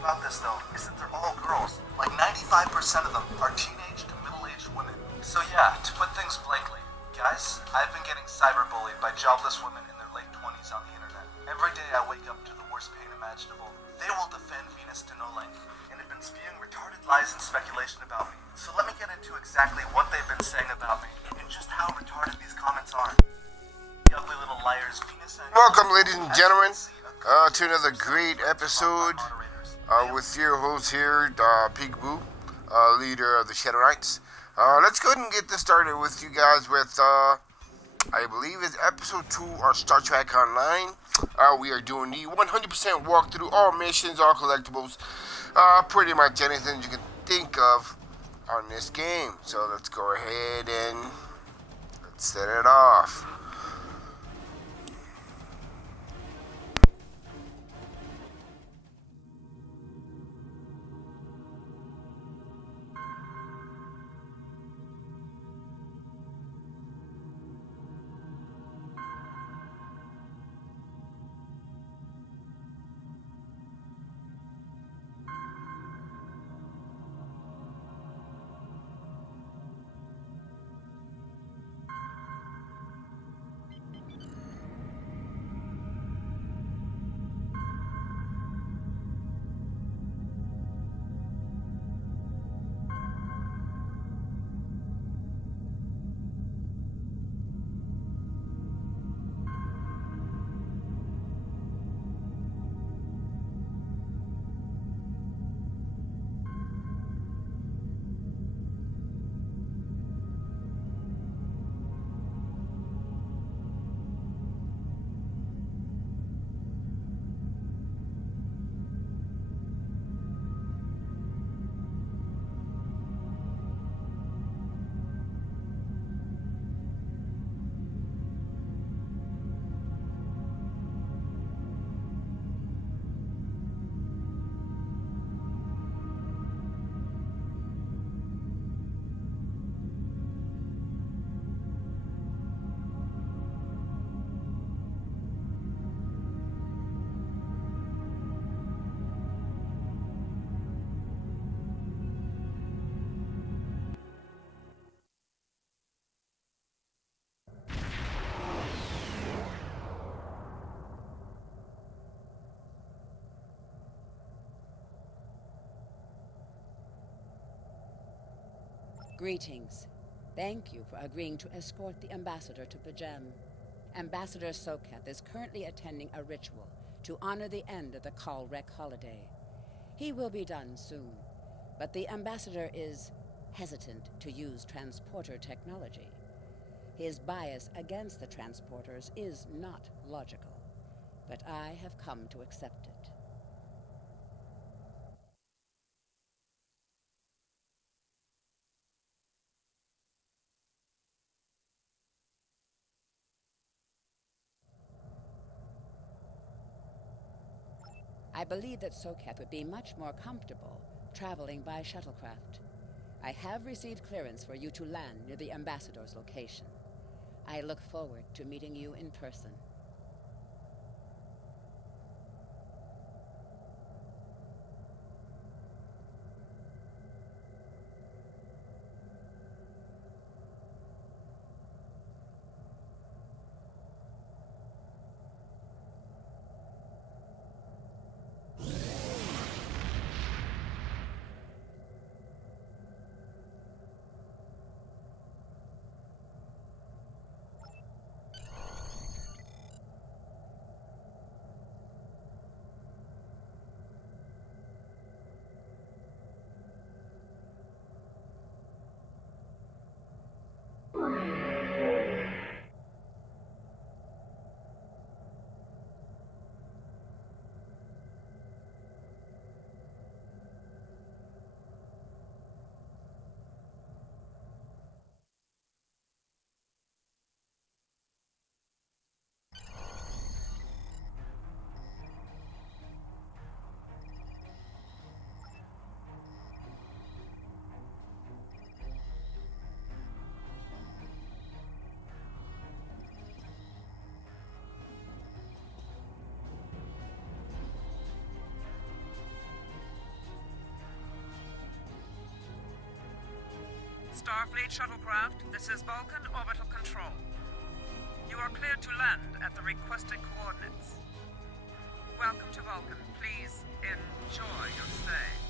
about this, though, is that they're all girls. Like 95% of them are teenage to middle-aged women. So yeah, to put things blankly, guys, I've been getting cyberbullied by jobless women in their late 20s on the internet. Every day I wake up to the worst pain imaginable. They will defend Venus to no length, and have been spewing retarded lies and speculation about me. So let me get into exactly what they've been saying about me, and just how retarded these comments are. The ugly little liars, Venus and... Welcome, ladies and gentlemen, to another great episode with your host here, Peekaboo, leader of the Shadow Knights. Let's go ahead and get this started with you guys with, I believe it's episode 2 of Star Trek Online. We are doing the 100% walkthrough, all missions, all collectibles, pretty much anything you can think of on this game. So let's go ahead and let's set it off. Greetings. Thank you for agreeing to escort the ambassador to Pajem. Ambassador Soketh is currently attending a ritual to honor the end of the Kalrek holiday. He will be done soon, but the ambassador is hesitant to use transporter technology. His bias against the transporters is not logical, but I have come to accept it. I believe that Soketh would be much more comfortable traveling by shuttlecraft. I have received clearance for you to land near the ambassador's location. I look forward to meeting you in person. Starfleet shuttlecraft, this is Vulcan Orbital Control. You are cleared to land at the requested coordinates. Welcome to Vulcan. Please enjoy your stay.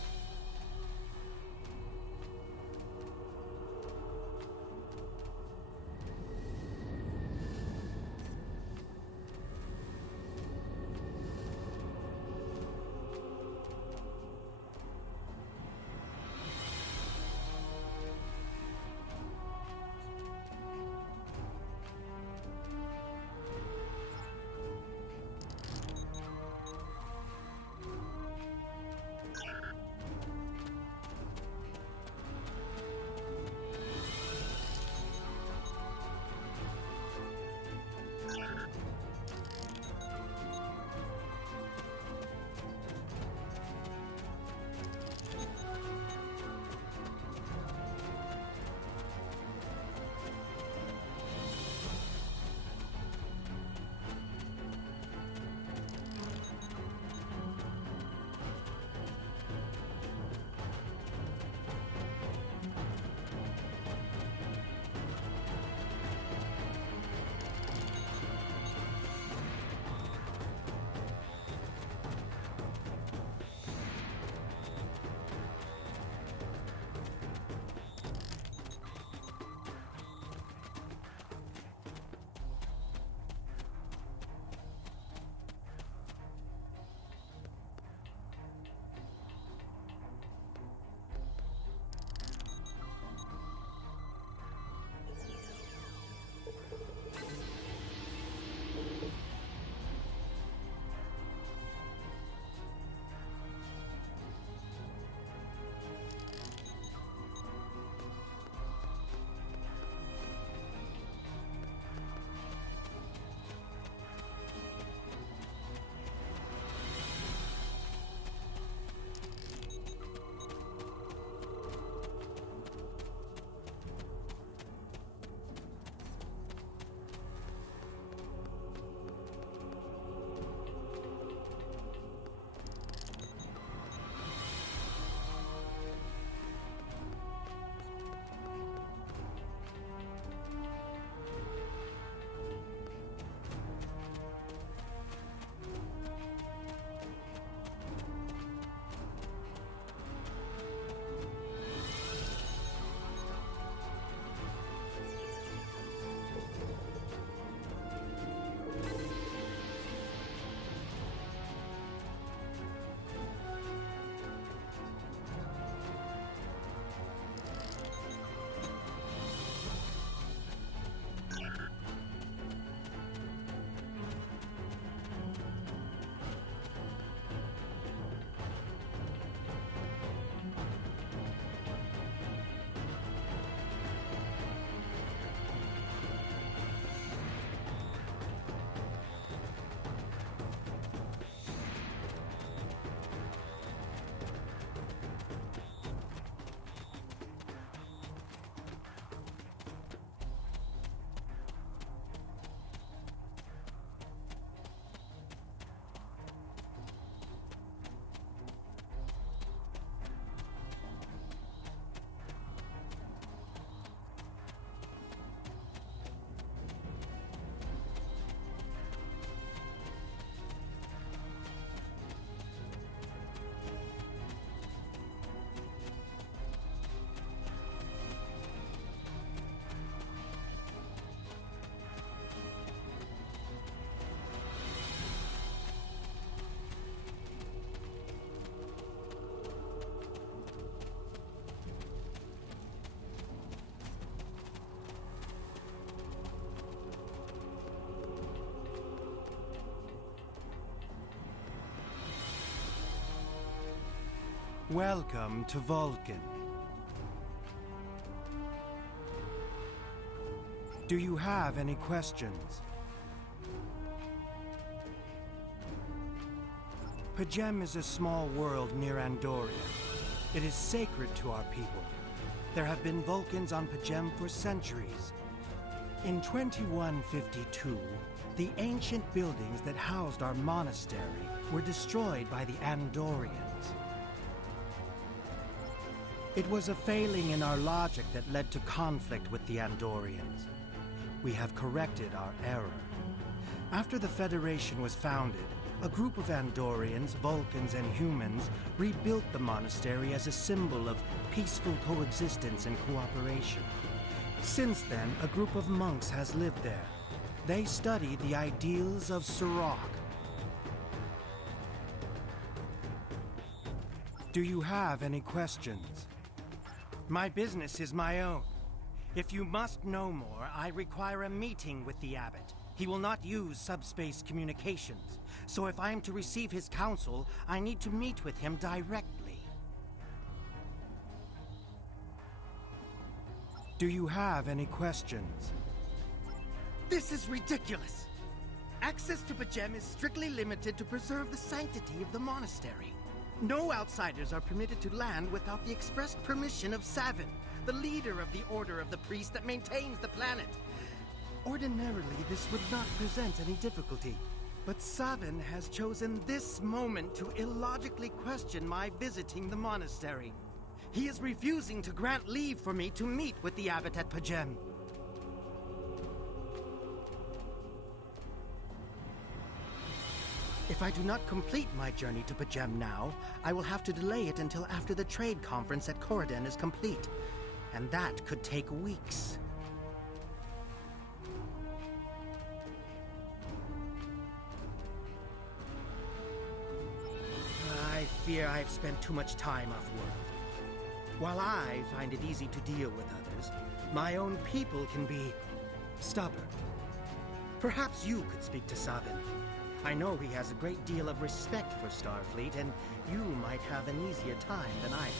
Welcome to Vulcan. Do you have any questions? Pajem is a small world near Andoria. It is sacred to our people. There have been Vulcans on Pajem for centuries. In 2152, the ancient buildings that housed our monastery were destroyed by the Andorians. It was a failing in our logic that led to conflict with the Andorians. We have corrected our error. After the Federation was founded, a group of Andorians, Vulcans, and humans rebuilt the monastery as a symbol of peaceful coexistence and cooperation. Since then, a group of monks has lived there. They study the ideals of Sirach. Do you have any questions? My business is my own. If you must know more, I require a meeting with the abbot. He will not use subspace communications, so if I am to receive his counsel, I need to meet with him directly. Do you have any questions? This is ridiculous! Access to Pajem is strictly limited to preserve the sanctity of the monastery. No outsiders are permitted to land without the expressed permission of Savin, the leader of the Order of the Priest that maintains the planet. Ordinarily, this would not present any difficulty, but Savin has chosen this moment to illogically question my visiting the monastery. He is refusing to grant leave for me to meet with the abbot at Pajem. If I do not complete my journey to Pajem now, I will have to delay it until after the trade conference at Corridon is complete, and that could take weeks. I fear I have spent too much time off world. While I find it easy to deal with others, my own people can be stubborn. Perhaps you could speak to Savin. I know he has a great deal of respect for Starfleet, and you might have an easier time than I do.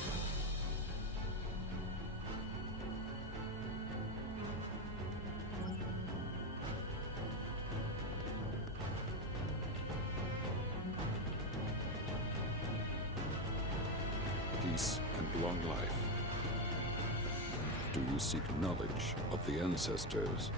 Peace and long life. Do you seek knowledge of the ancestors?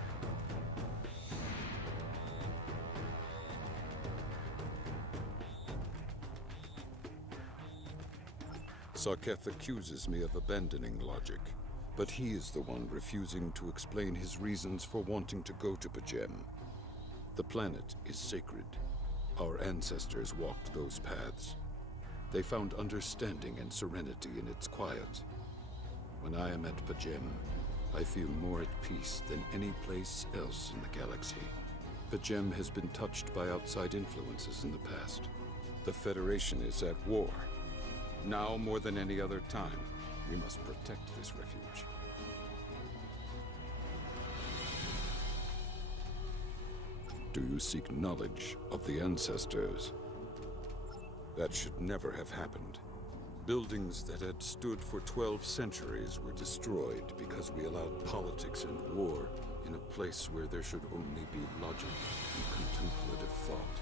Sarketh accuses me of abandoning logic, but he is the one refusing to explain his reasons for wanting to go to Pajem. The planet is sacred. Our ancestors walked those paths. They found understanding and serenity in its quiet. When I am at Pajem, I feel more at peace than any place else in the galaxy. Pajem has been touched by outside influences in the past. The Federation is at war. Now more than any other time, we must protect this refuge. Do you seek knowledge of the ancestors? That should never have happened. Buildings that had stood for 12 centuries were destroyed because we allowed politics and war in a place where there should only be logic and contemplative thought.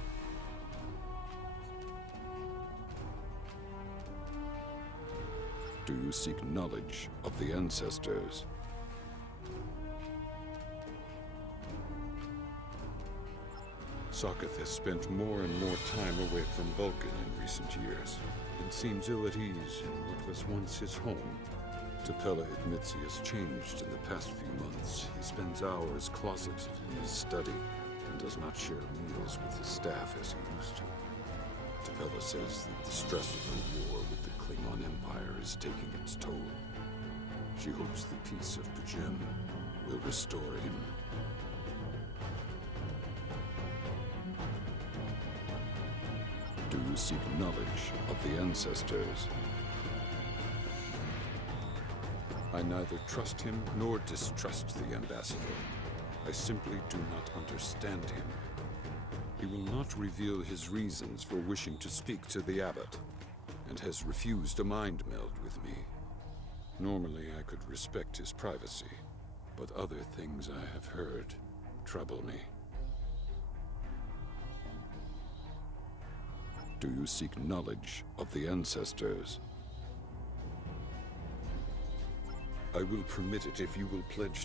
Do you seek knowledge of the ancestors? Sarketh has spent more and more time away from Vulcan in recent years, and seems ill at ease in what was once his home. T'Pella admits he has changed in the past few months. He spends hours closeted in his study, and does not share meals with his staff as he used to. T'Pella says that the stress of the war with the Klingon Empire is taking its toll. She hopes the peace of Pajem will restore him. Do you seek knowledge of the ancestors? I neither trust him nor distrust the ambassador. I simply do not understand him. He will not reveal his reasons for wishing to speak to the abbot, and has refused a mind meld with me. Normally I could respect his privacy, but other things I have heard trouble me. Do you seek knowledge of the ancestors? I will permit it if you will pledge